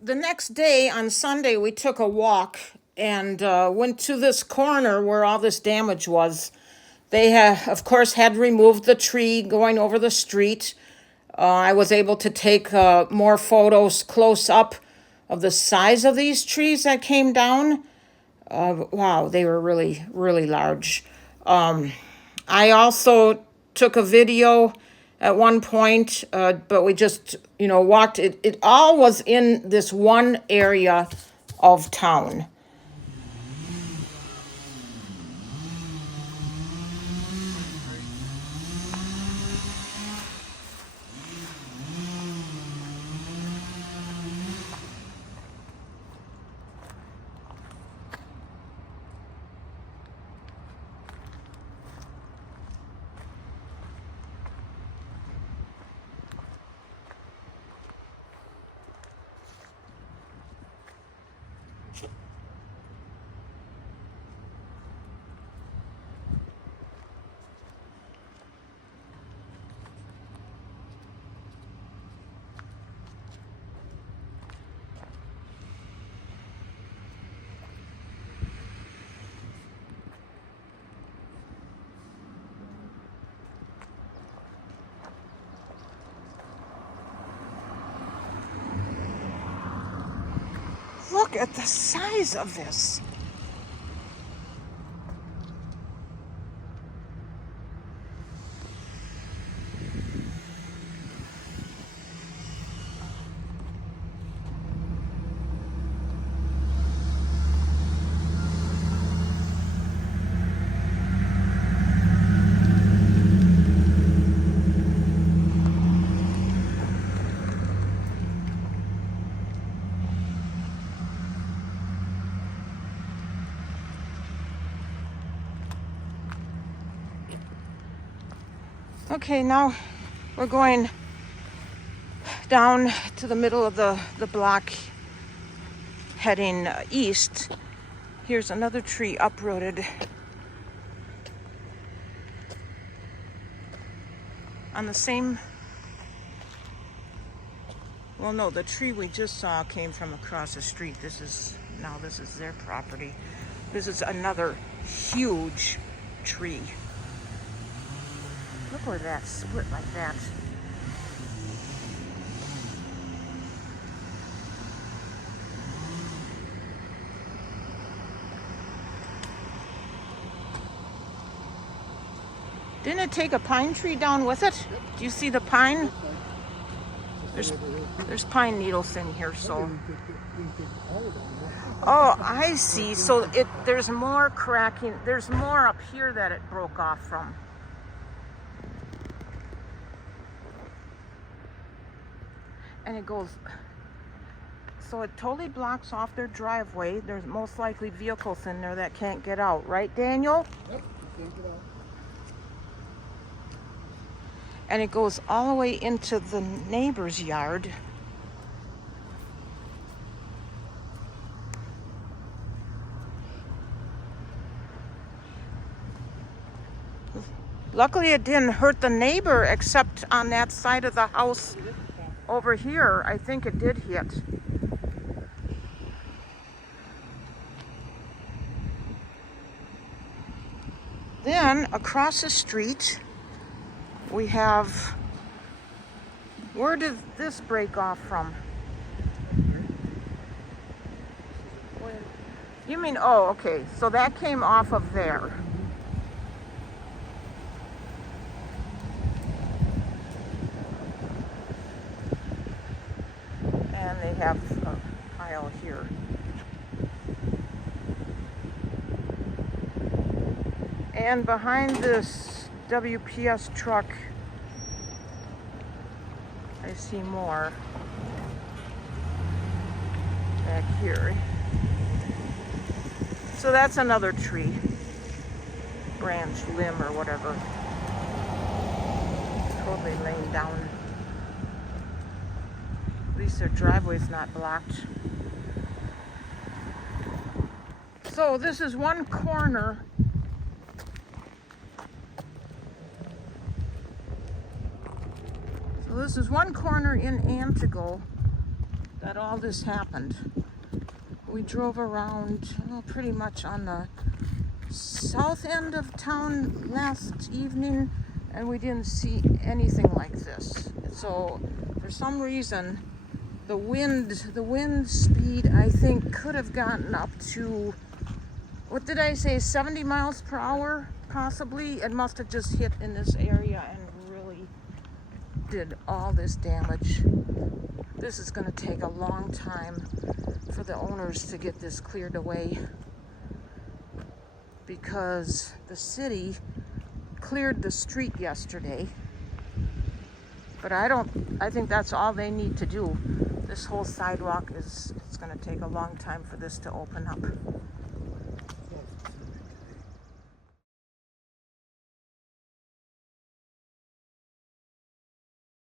the next day on Sunday, we took a walk and went to this corner where all this damage was. They, of course, had removed the tree going over the street. I was able to take more photos close up of the size of these trees that came down. Wow, they were really, really large. I also took a video at one point, but we just, walked. It all was in this one area of town. Look at the size of this. Okay, now we're going down to the middle of the block heading east. Here's another tree uprooted on the same, well, no, the tree we just saw came from across the street. This is their property. This is another huge tree. Look where that split like that. Didn't it take a pine tree down with it? Do you see the pine? There's pine needles in here, so. Oh, I see. So there's more cracking. There's more up here that it broke off from. And it goes, so it totally blocks off their driveway. There's most likely vehicles in there that can't get out, right, Daniel? Yep, you can't get out. And it goes all the way into the neighbor's yard. Luckily, it didn't hurt the neighbor except on that side of the house over here. I think it did hit. Then across the street, we have, where did this break off from? You mean, oh, okay. So that came off of there. And they have a pile here. And behind this WPS truck, I see more back here. So that's another tree, branch, limb, or whatever. Totally laying down. At least their driveway's not blocked. So this is one corner. So this is one corner in Antigo that all this happened. We drove around pretty much on the south end of town last evening, and we didn't see anything like this. So for some reason, the wind speed, I think, could have gotten up to, what did I say, 70 miles per hour, possibly. It must have just hit in this area and really did all this damage. This is going to take a long time for the owners to get this cleared away, because the city cleared the street yesterday. But I think that's all they need to do. This whole sidewalk it's going to take a long time for this to open up.